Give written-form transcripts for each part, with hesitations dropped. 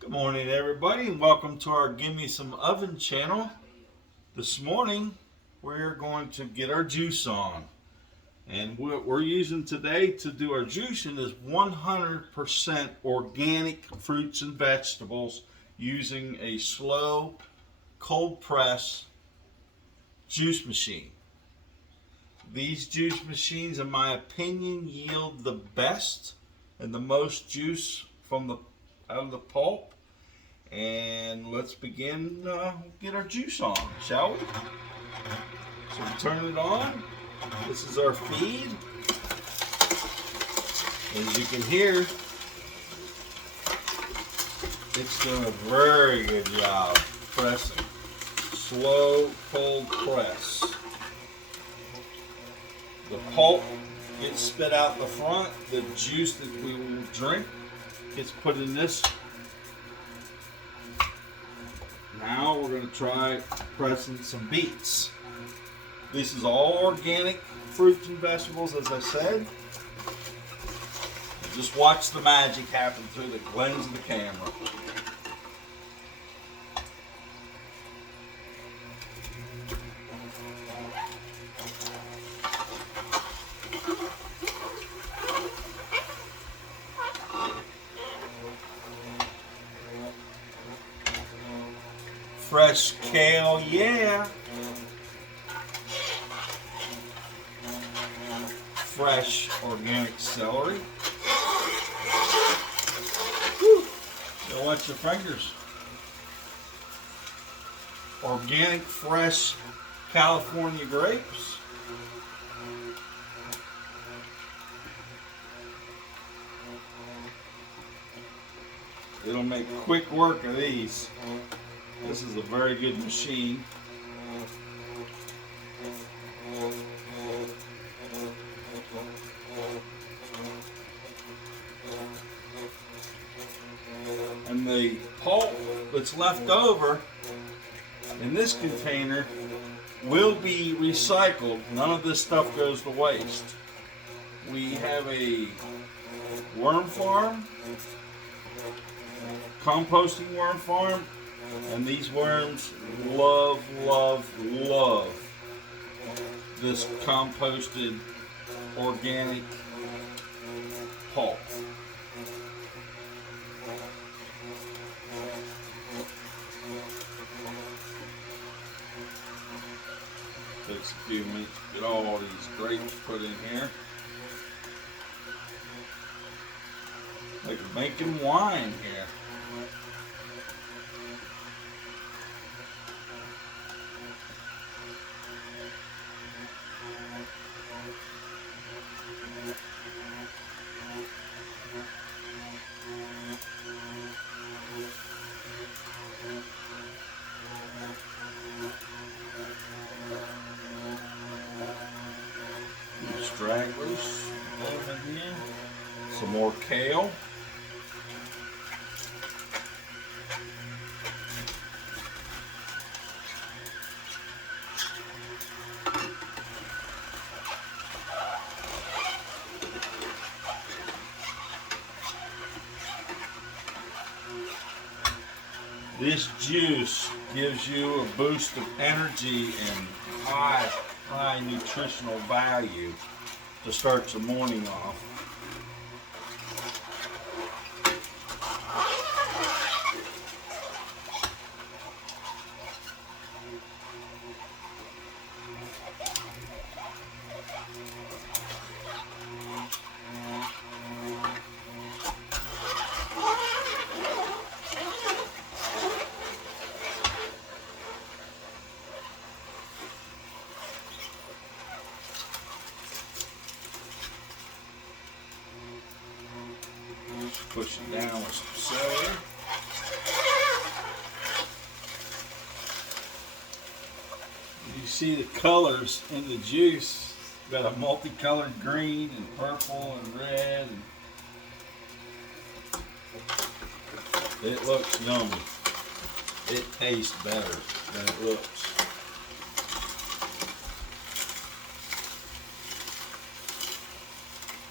Good morning, everybody, and welcome to our Give Me Some Oven channel. This morning, we're going to get our juice on. And what we're using today to do our juicing is 100% organic fruits and vegetables using a slow, cold press juice machine. These juice machines, in my opinion, yield the best and the most juice from out of the pulp. And let's begin get our juice on, shall we? So we turn it on. This is our feed. As you can hear, it's doing a very good job pressing. Slow, cold press. The pulp gets spit out the front. The juice that we will drink gets put in this. Now we're going to try pressing some beets. This is all organic fruits and vegetables, as I said. Just watch the magic happen through the lens of the camera. Fresh kale, yeah. Fresh organic celery. Whew. Don't watch your fingers. Organic, fresh California grapes. It'll make quick work of these. This is a very good machine. And the pulp that's left over in this container will be recycled. None of this stuff goes to waste. We have a worm farm, composting worm farm, and these worms love this composted organic pulp. Takes a few minutes to get all these grapes put in here. Like making wine here. Stragglers, some more kale. This juice gives you a boost of energy and high nutritional value to start the morning off. Push it down with some celery. You see the colors in the juice. Got a multicolored green and purple and red. It looks yummy. It tastes better than it looks.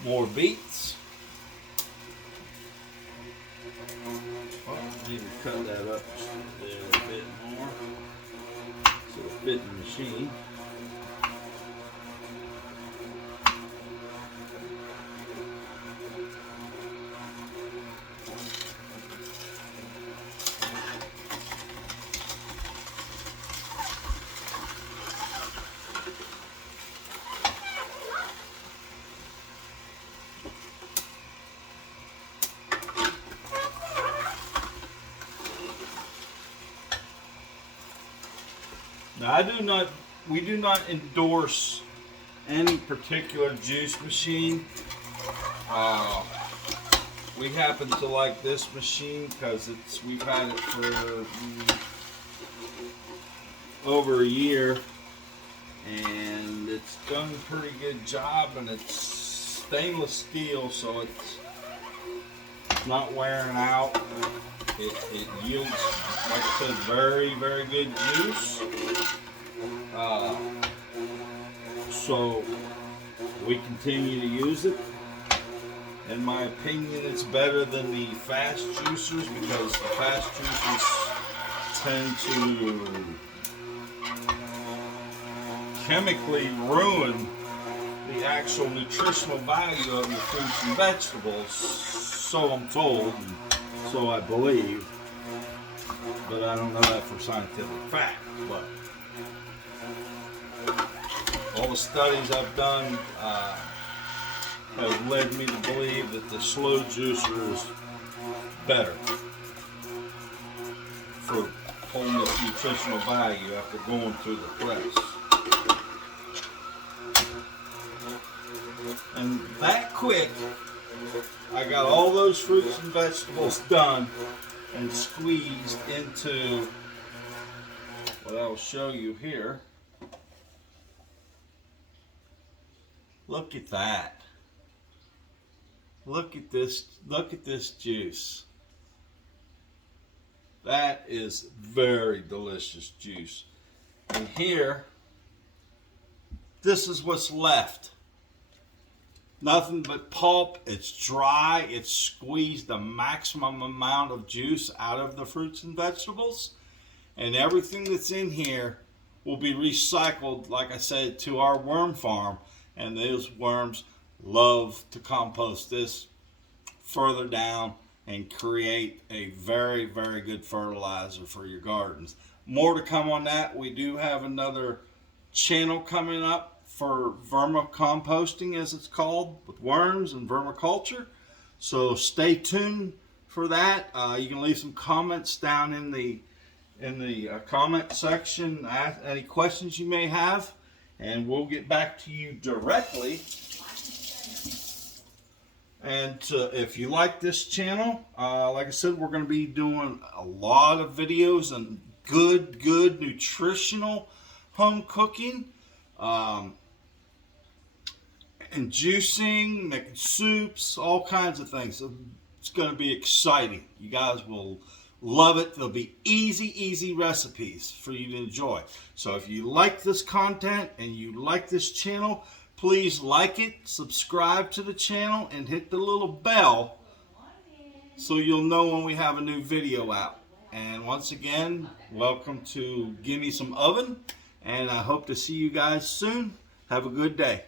More beets. Oh, need cut that up just a little bit more so it'll fit in the machine. Now we do not endorse any particular juice machine. We happen to like this machine because we've had it for over a year, and it's done a pretty good job, and it's stainless steel, so it's not wearing out. It yields, like I said, very, very good juice. So we continue to use it. In my opinion, it's better than the fast juicers because the fast juicers tend to chemically ruin the actual nutritional value of your fruits and vegetables. So I'm told. So I believe, but I don't know that for scientific fact. But all the studies I've done have led me to believe that the slow juicer is better for holding its nutritional value after going through the press. And that quick, I got all those fruits and vegetables done and squeezed into what I'll show you here. Look at that. Look at this juice. That is very delicious juice. And here, this is what's left. Nothing but pulp. It's dry. It's squeezed the maximum amount of juice out of the fruits and vegetables. And everything that's in here will be recycled, like I said, to our worm farm. And those worms love to compost this further down and create a very, very good fertilizer for your gardens. More to come on that. We do have another channel coming up for vermicomposting, as it's called, with worms and vermiculture. So stay tuned for that. You can leave some comments down in the comment section. Ask any questions you may have, and we'll get back to you directly. And if you like this channel, like I said, we're going to be doing a lot of videos on good nutritional home cooking. And juicing, making soups, all kinds of things. So it's going to be exciting. You guys will love it. There'll be easy recipes for you to enjoy. So if you like this content and you like this channel, please like it, subscribe to the channel, and hit the little bell so you'll know when we have a new video out. And once again, welcome to Gimme Some Oven, and I hope to see you guys soon. Have a good day.